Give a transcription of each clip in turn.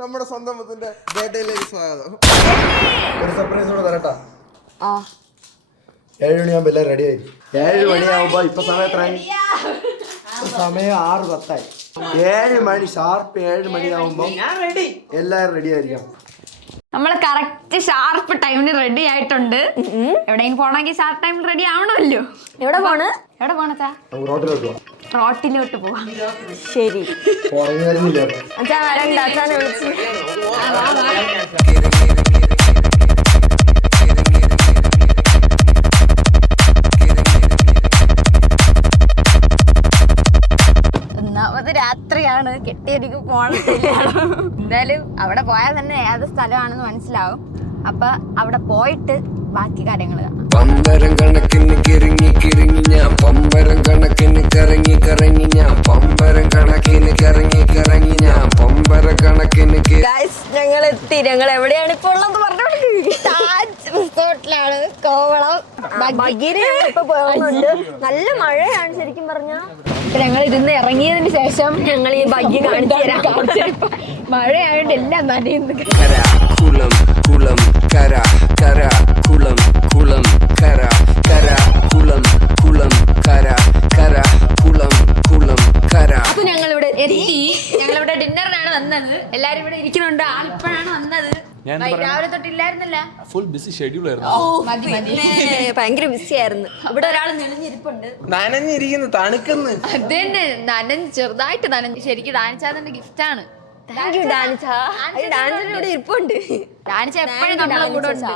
നമ്മുടെ സ്വന്തം ബർത്ത്ഡേയിലേക്ക് സ്വാഗതം. ഒരു സർപ്രൈസ് കൂടെ തരട്ടാ. 7 മണിയാകുമ്പോ എല്ലാം റെഡി ആയി. 7 മണിയാകുമ്പോ ഇപ്പൊ സമയം 6:10. 7 മണി ഷാർപ്പ്. 7 മണിയാകുമ്പോ എല്ലാരും റെഡി ആയിരിക്കാം. നമ്മള് കറക്റ്റ് ഷാർപ്പ് ടൈമിന് റെഡി ആയിട്ടുണ്ട്. എവിടെയെങ്കിലും പോണെങ്കിൽ ഷാർപ്പ് ടൈമിൽ റെഡി ആവണമല്ലോ. എവിടെ പോണച്ചാ? റോട്ടിലോട്ട് പോവാം. ശരി അച്ഛാ വരണ്ട, അച്ഛനെ വിളിച്ച്. ഒന്നാമത് രാത്രിയാണ്, കെട്ടിയടിക്ക് പോണില്ല. എന്തായാലും അവിടെ പോയാൽ തന്നെ ഏത് സ്ഥലമാണെന്ന് മനസ്സിലാവും. അപ്പൊ അവിടെ പോയിട്ട് ബാക്കി കാര്യങ്ങൾ കാണാം. പമ്പരം കണക്കിന് കിറങ്ങി കിറങ്ങി ഞാൻ, പമ്പരം കണക്കിന് കറങ്ങി കറങ്ങി ഞാൻ, പമ്പരം കണക്കിന് കറങ്ങി കറങ്ങി ഞാൻ, പമ്പരം കണക്കിന്. ഞങ്ങൾ എത്തി. ഞങ്ങൾ എവിടെയാണ് ഇപ്പൊ ഉള്ളത് പറഞ്ഞോണ്ട്? താജ് റിസോർട്ടിലാണ്, കോവളം. ഇപ്പൊ പോകുന്നുണ്ട്. നല്ല മഴയാണ് ശരിക്കും പറഞ്ഞ. ഞങ്ങൾ ഇരുന്ന് ഇറങ്ങിയതിന് ശേഷം ഞങ്ങൾ ഈ ബഗ്ഗി കാണിച്ചു തരാം. മഴയായോണ്ട് എല്ലാം നനയുന്നു. കര കുളം കുളം കര കര കുളം കുളം കര കര കുളം കുളം കര കര കുളം കുളം കര. അപ്പൊ ഞങ്ങളിവിടെ എത്തി. ഞങ്ങളിവിടെ ഡിന്നറിനാണ് വന്നത്. എല്ലാരും ഇവിടെ ഇരിക്കുന്നുണ്ട്. ആളിപ്പോഴാണ് വന്നത്. രാവിലെ തൊട്ടില്ലായിരുന്നല്ല. ഫുൾ ബിസി ഷെഡ്യൂൾ ആയിരുന്നു. ഭയങ്കര ബിസി ആയിരുന്നു. ഇവിടെ ഒരാൾ നെളിഞ്ഞിരിപ്പുണ്ട്. നനഞ്ഞിരിക്കുന്നു, തണുക്കുന്നു. അതന്നെ നനഞ്ഞ്, ചെറുതായിട്ട് നനഞ്ഞ്. ശരിക്കും ഡാനിച്ചാതിന്റെ ഗിഫ്റ്റ് ആണ്. ഇവിടെ ഇരിപ്പുണ്ട്. ഡാനിച്ച എപ്പോഴും നമ്മളെ കൂടെ ഉണ്ട്.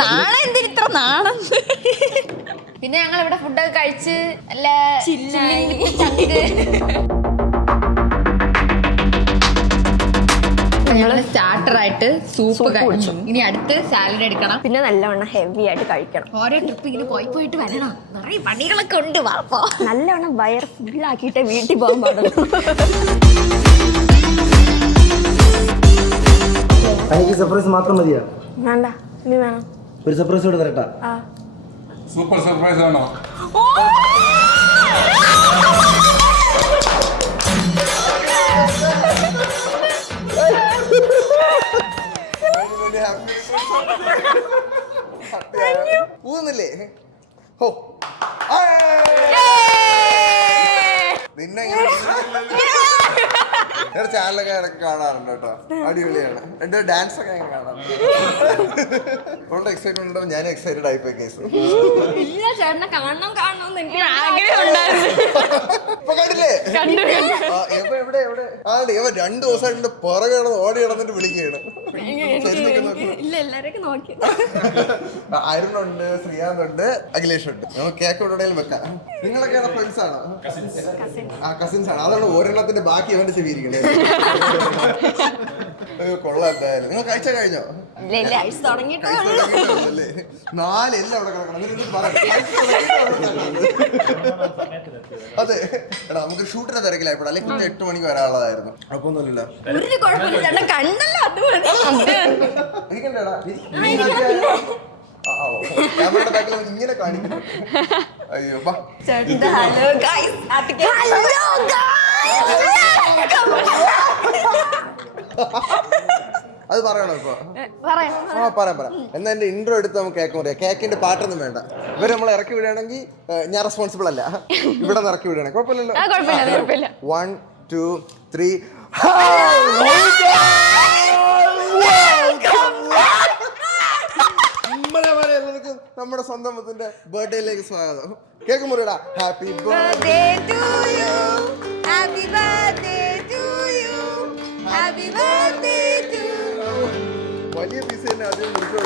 നാളെ എന്തിന് ഇത്ര നാണം? പിന്നെ ഞങ്ങൾ ഇവിടെ ഫുഡൊക്കെ കഴിച്ച് നല്ല ഞങ്ങള് സ്റ്റാർട്ടർ ആയിട്ട് സൂപ്പ് കഴിച്ചു. ഇനി അടുത്ത് സാലഡ് എടുക്കണം. പിന്നെ നല്ലവണ്ണം ഹെവി ആയിട്ട് കഴിക്കണം. ഓരോ ട്രിപ്പ് ഇങ്ങനെ പോയിട്ട് വരണം. നിറയെ പണികളൊക്കെ ഉണ്ട്. വാപ്പോ നല്ലവണ്ണം വയർ ഫുള്ളാക്കിയിട്ട് വീട്ടിൽ പോകാൻ പാടുള്ളൂ. എനിക്ക് സർപ്രൈസ് മാത്രം മതിയാ? വേണ്ട, ഇനി വേണം. ഒരു സർപ്രൈസ് കൂടെ തരട്ടാ. സൂപ്പർ സർപ്രൈസ് ആണോ? ഊന്നില്ലേ? നിന്നെ ചാനലൊക്കെ ഇടയ്ക്ക് കാണാറുണ്ട് കേട്ടോ. അടിപൊളിയാണ്. എന്റെ ഡാൻസ് ഒക്കെ ഞാൻ കാണാറുണ്ട്. വളരെ എക്സൈറ്റ്മെന്റ് ഉണ്ടാവും. ഞാൻ എക്സൈറ്റഡ് ആയിപ്പോയി കേസ്. ഇല്ല ചേട്ടനെ കാണണമെന്ന് എനിക്ക് ആഗ്രഹം ഉണ്ടായിരുന്നു. ഇപ്പൊ കണ്ടില്ലേ? എവിടെ 2 ദിവസമായിട്ട് പുറകെ കിടന്ന് ഓടി കിടന്നിട്ട് വിളിക്കുകയാണ്. ഇല്ല, എല്ലാരെയൊക്കെ നോക്കി. അരുണുണ്ട്, ശ്രീകാന്ത് ഉണ്ട്, അഖിലേഷ് ഉണ്ട്. നമുക്ക് കേക്ക് എവിടെയെങ്കിലും വെക്കാം. നിങ്ങളൊക്കെ ഫ്രണ്ട്സ് ആണോ? കസിൻസ് ആണ്. അതാണ് ഒരെണ്ണത്തിന്റെ ബാക്കി അവന്റെ ചെവിയിരിക്കണേ. കൊള്ളാം. എന്തായാലും നിങ്ങൾ കഴിച്ച കഴിഞ്ഞോ? തുടങ്ങിയിട്ടല്ലേ? 4 എല്ലാം അവിടെ കിടക്കണം. അതെ എടാ, നമുക്ക് ഷൂട്ടിനെ തിരക്കിലായിപ്പോഴാം. അല്ലെങ്കിൽ 8 മണിക്ക് വരാനുള്ളതായിരുന്നു. അപ്പൊന്നുമില്ല. ക്യാമറയുടെ ബാക്കിൽ ഇങ്ങനെ കാണിക്കുന്നു. അയ്യോ അത് പറയണോ ഇപ്പൊ? പറയാം. എന്നാ എന്റെ ഇൻട്രോ എടുത്ത് നമുക്ക് കേക്ക് പറയാം. കേക്കിന്റെ പാട്ടൊന്നും വേണ്ട. ഇവരെ നമ്മൾ ഇറക്കി വിടുകയാണെങ്കിൽ ഞാൻ റെസ്പോൺസിബിൾ അല്ല. ഇവിടെ നിന്ന് ഇറക്കി വിടുകയാണെങ്കിൽ കുഴപ്പമില്ലല്ലോ. 1 2 3. നമ്മുടെ സ്വന്തം ബർത്ത്ഡേയിലേക്ക് സ്വാഗതം. കേക്ക് മുറിയടാ. Happy birthday to you, happy birthday to you, happy birthday to you. വലിയ പീസ് തന്നെ ആദ്യം മുറിച്ചു.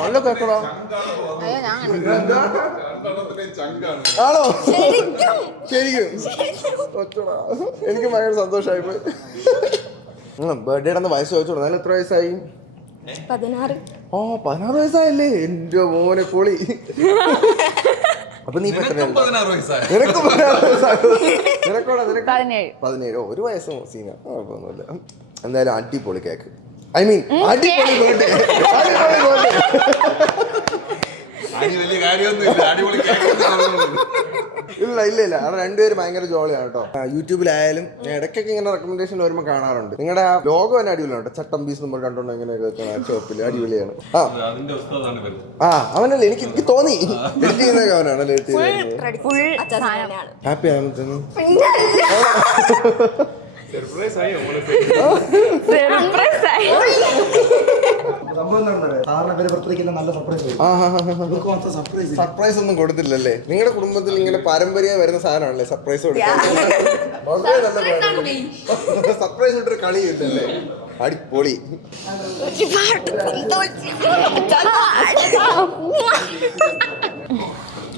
നല്ല കേക്കടാ. ആണോ? ശരിക്കും എനിക്ക് ഭയങ്കര സന്തോഷമായി പോയി. ബർത്ത്ഡേയുടെ അന്ന് വയസ്സ് ചോദിച്ചോളൂ. നല്ല എത്ര വയസ്സായി? 16. 16 വയസ്സായല്ലേ? എന്റെ മോനെ പൊളി. അപ്പൊ നീ നിനക്ക് 16 വയസ്സായി. നിനക്കോടാ? 17. 1 വയസ്സും സീന. കുഴപ്പമൊന്നുമില്ല. എന്തായാലും അടിപൊളി കേക്ക്. ഐ മീൻ അടിപൊളി ബർത്ത്ഡേ. അടിപൊളി ബർത്ത്ഡേ. അടി വലിയ കാര്യമൊന്നുമില്ല, അടിപൊളി ഇല്ല അവിടെ രണ്ടുപേരും ഭയങ്കര ജോളിയാണ് കേട്ടോ. യൂട്യൂബിലായാലും ഞാൻ ഇടയ്ക്കൊക്കെ ഇങ്ങനെ റെക്കമെൻഡേഷൻ വരുമ്പോൾ കാണാറുണ്ട്. നിങ്ങളുടെ ആ ലോഗോ തന്നെ അടിപൊളിയാണ് കേട്ടോ. ചട്ടമ്പീസ് നമ്മൾ കണ്ടോണ്ട് ഇങ്ങനെ ഷോപ്പിൽ അടിപൊളിയാണ്. അവനല്ലേ എനിക്ക് തോന്നി എഡിറ്റ് ചെയ്യുന്നൊക്കെ അവനാണല്ലേ എഡിറ്റ് ചെയ്യുന്നത്. ഹാപ്പി ആണ്. സർപ്രൈസ് ഒന്നും കൊടുത്തില്ലല്ലേ? നിങ്ങളുടെ കുടുംബത്തിൽ ഇങ്ങനെ പാരമ്പര്യം വരുന്ന സാധനമാണല്ലേ സർപ്രൈസ് കൊടുക്കാൻ? സർപ്രൈസ് ഇട്ടൊരു കളിയില്ലല്ലേ? അടിപൊളി.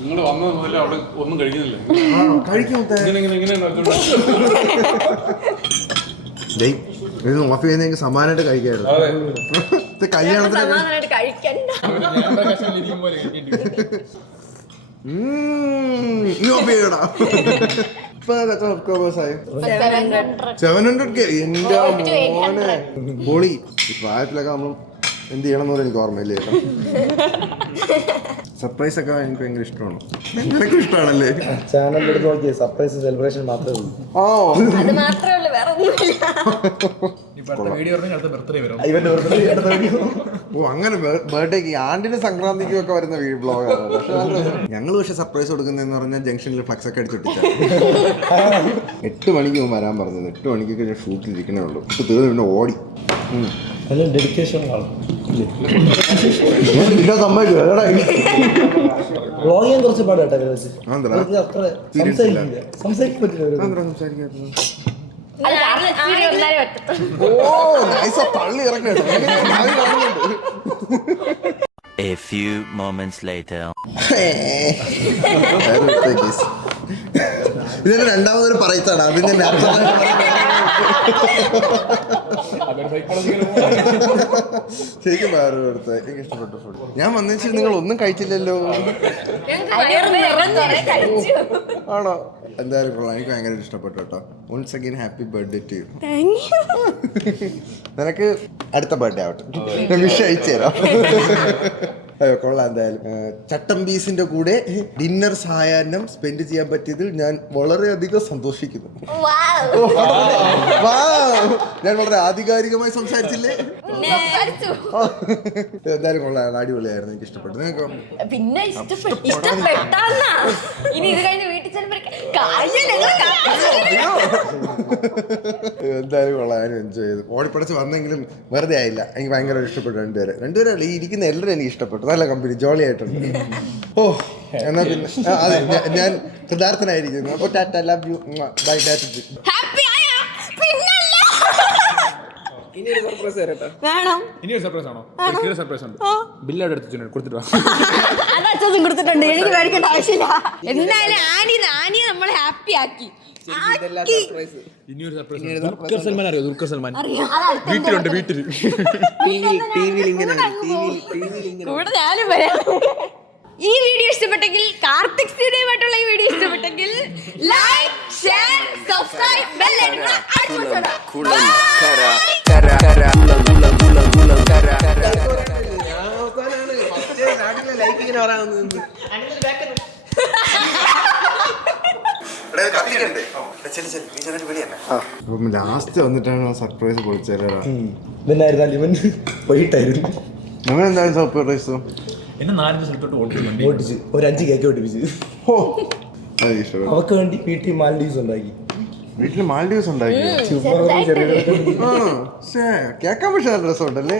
നിങ്ങൾ വന്നത് മുതൽ അവിടെ ഒന്നും കഴിക്കുന്നില്ല. കഴിക്കും. ഇത് ഓഫ് ചെയ്യുന്നെങ്കിൽ സമാനമായിട്ട് കഴിക്കായിരുന്നു. കല്യാണത്തിന് ഓഫ് ചെയ്യടാ. ഇപ്പൊ 700K. എന്റെ മോനെ പൊളി. ഈ പ്രായത്തിലൊക്കെ നമ്മൾ എന്ത് ചെയ്യണം എന്ന് എനിക്ക് ഓർമ്മയില്ലേ. സർപ്രൈസ് ഒക്കെ എനിക്ക് ഭയങ്കര ഇഷ്ടമാണ്. നിനക്കും ഇഷ്ടമാണല്ലേ? ചാനലിൽ നോക്കിയ സർപ്രൈസ് സെലിബ്രേഷൻ മാത്രമേ ഉള്ളൂ. അത് മാത്രമേ ഉള്ളൂ, വേറെ ഒന്നുമില്ല. ഓ അങ്ങനെ ബർത്ത്ഡേക്ക് ആണ്ടിന് സംക്രാന്തിക്കും ഒക്കെ വരുന്ന വ്ളോഗാണ്. ഞങ്ങൾ പക്ഷെ സർപ്രൈസ് കൊടുക്കുന്നതെന്ന് പറഞ്ഞാൽ ജംഗ്ഷനിൽ ഫ്ലക്സ് ഒക്കെ അടിച്ചൊട്ടിച്ച 8 മണിക്ക് വരാൻ പറഞ്ഞത്. 8 മണിക്കൊക്കെ ഞാൻ ഷൂട്ടിലിരിക്കണേ ഉള്ളൂ. തീർന്നു പിന്നെ ഓടി. നല്ല ഡെഡിക്കേഷൻ ആണ്. വ്ളോഗ് ചെയ്യാൻ കുറച്ച് പാടാ കേട്ടോ. അത്ര സംസാരിക്കാൻ പറ്റില്ല. A few moments later. ഇതിന് രണ്ടാമതൊരു പറയത്താണ്. അതിന് ശരിക്കും വേറെ എടുത്ത് എനിക്ക് ഇഷ്ടപ്പെട്ട ഫുഡ്. ഞാൻ വന്നിട്ട് നിങ്ങൾ ഒന്നും കഴിച്ചില്ലല്ലോ. ആണോ? എന്തായാലും കൊള്ളാം. എനിക്ക് ഭയങ്കര ഇഷ്ടപ്പെട്ടു കേട്ടോ. Once again happy birthday to you. നിനക്ക് അടുത്ത ബർത്ത്ഡേ ആവട്ടെ. ഞാൻ വിഷ് അയച്ചു തരാം. അയ്യോ കൊള്ളാം. എന്തായാലും ചട്ടമ്പീസിന്റെ കൂടെ ഡിന്നർ സായാഹ്നം സ്പെൻഡ് ചെയ്യാൻ പറ്റിയതിൽ ഞാൻ വളരെയധികം സന്തോഷിക്കുന്നു. ഞാൻ വളരെ ആധികാരികമായി സംസാരിച്ചില്ലേ? എന്തായാലും കൊള്ളാം. അടിപൊളിയായിരുന്നു. എനിക്ക് ഇഷ്ടപ്പെട്ടു. നിങ്ങൾക്ക് പിന്നെ ഇനി ഇത് കഴിഞ്ഞ് വീട്ടിൽ എന്തായാലും കൊള്ളാം. ഞാനും എൻജോയ് ചെയ്തു. ഓടിപ്പടച്ച് വന്നെങ്കിലും വെറുതെ ആയില്ല. എനിക്ക് ഭയങ്കര ഇഷ്ടപ്പെട്ടു. രണ്ടുപേരല്ല ഈ ഇരിക്കുന്ന എല്ലാവരും എനിക്ക് ഇഷ്ടപ്പെട്ടു. നല്ല കമ്പനി, ജോളി ആയിട്ടുണ്ട്. ഓ എന്നാ പിന്നെ അതെ ഞാൻ കൃതാർത്ഥനായിരിക്കുന്നു. അപ്പോൾ tata, love you, bye. Tata. ഇനിയൊരു സർപ്രൈസ് തരട്ടെ. ഇനിയൊരു സർപ്രൈസ് ആണോ? സർപ്രൈസ് ഉണ്ട്. ബില്ലവിടെ എടുത്ത് കൊടുത്തിട്ട് കൊടുത്തിട്ടുണ്ട്. എനിക്ക് മേടിക്കേണ്ട ആവശ്യമില്ല. എന്തായാലും ആനിയെ നമ്മൾ ഹാപ്പി ആക്കി. ഇനിയൊരു സർപ്രൈസ്. ദുൽഖർ സൽമാൻ അറിയോ? ദുൽഖർ സൽമാൻ വീട്ടിലുണ്ട്. വീട്ടിൽ കൂടെ ഞാനും വരാം. ഈ വീഡിയോ ഇഷ്ടപ്പെട്ടെങ്കിൽ, കാർത്തിക് സ്റ്റുഡിയോയുമായിട്ടുള്ള ഈ വീഡിയോ ഇഷ്ടപ്പെട്ടെങ്കിൽ like, share, subscribe, bell icon അടിച്ചോടാ. Kulam kara kara kara kulam kulam kulam kulam kara kara. Last വന്നിട്ടാണ് സർപ്രൈസ് പൊളിച്ചേരാ. ഇവനായിരുന്നാലും ഇവൻ വൈകിട്ടായിരുന്നു. നമ്മൾ എന്തായാലും സർപ്രൈസ് എന്നെ 4 സ്ഥലത്തോട്ട് ഓട്ടിച്ച് ഒരു 5 കേക്ക് ഓട്ടിപ്പിച്ച്. അവക്ക് വേണ്ടി വീട്ടിൽ മാൽഡീവ്സ് ഉണ്ടാക്കി. വീട്ടില് മാൽഡീവ്സ് ഉണ്ടാക്കി. കേൾക്കാൻ പക്ഷെ നല്ല രസമുണ്ടല്ലേ?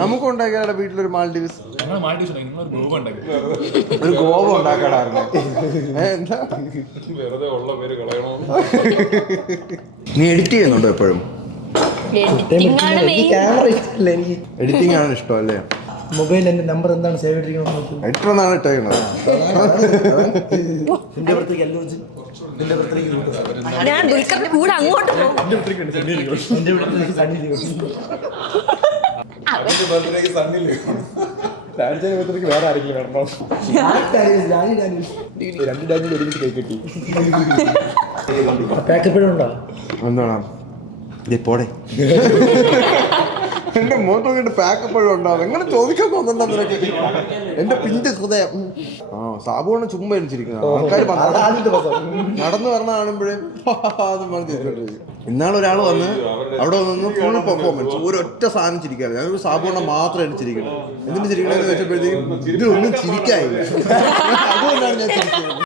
നമുക്ക് ഉണ്ടാക്കിയാടെ വീട്ടിലൊരു മാൽഡീവ്സ്, ഒരു ഗോവ ഉണ്ടാക്കാടായിരുന്നു. എന്താ വെറുതെ ഉള്ള പേര് കളയണോ? നീ എഡിറ്റ് ചെയ്യുന്നുണ്ടോ എപ്പോഴും? ക്യാമറ ഇഷ്ടമല്ല എനിക്ക്. എഡിറ്റിംഗ് ആണ് ഇഷ്ടം അല്ലേ? മൊബൈലിൽ എന്റെ നമ്പർ എന്താണ് സേവ് ചെയ്തിരിക്കണം. എഡിറ്റർ എന്നാണ് ഇട്ടേക്കുന്നത്. എന്റെ പുറത്തേക്ക് എല്ലാം എന്റെ പുറത്തേക്ക് ഞാൻ ദുൽഖറിന്റെ കൂടെ അങ്ങോട്ട് പോകും. എന്റെ പുറത്തേക്ക് സണ്ണി വേറെ ആരെങ്കിലും വേണോ? 2 ഡാനിൽ ഒരുമിച്ച് കേക്ക് കിട്ടി. പാക്കറ്റ് ഉണ്ടോ? എന്താണ് പോടെ എന്റെ മുഖത്ത് നോക്കിയിട്ട് പാക്ക് എപ്പോഴും ഉണ്ടാവും. എങ്ങനെ ചോദിക്കാൻ തോന്നുന്നുണ്ടോ നിനക്ക്? എന്റെ പിഞ്ച് ഹൃദയം. ആ സാബുവാണ് ചുമ്മാ എണിച്ചിരിക്കുന്നത്. ആൾക്കാർ നടന്നു വരണ കാണുമ്പോഴേ ഇന്നാളെ ഒരാൾ വന്ന് അവിടെ വന്ന് ഫുൾ പെർഫോമൻസ്, ഒരൊറ്റ സാധനം ചിരിക്കാറില്ല. ഞാനൊരു സാബുവണ്ണം മാത്രം എണിച്ചിരിക്കണം. എന്തിനു ചിരിക്കണമെന്ന് വെച്ചപ്പോഴത്തേക്കും ഇതിലൊന്നും ചിരിക്കാനില്ല. അതുകൊണ്ടാണ് ഞാൻ ചിരിക്കുന്നത്.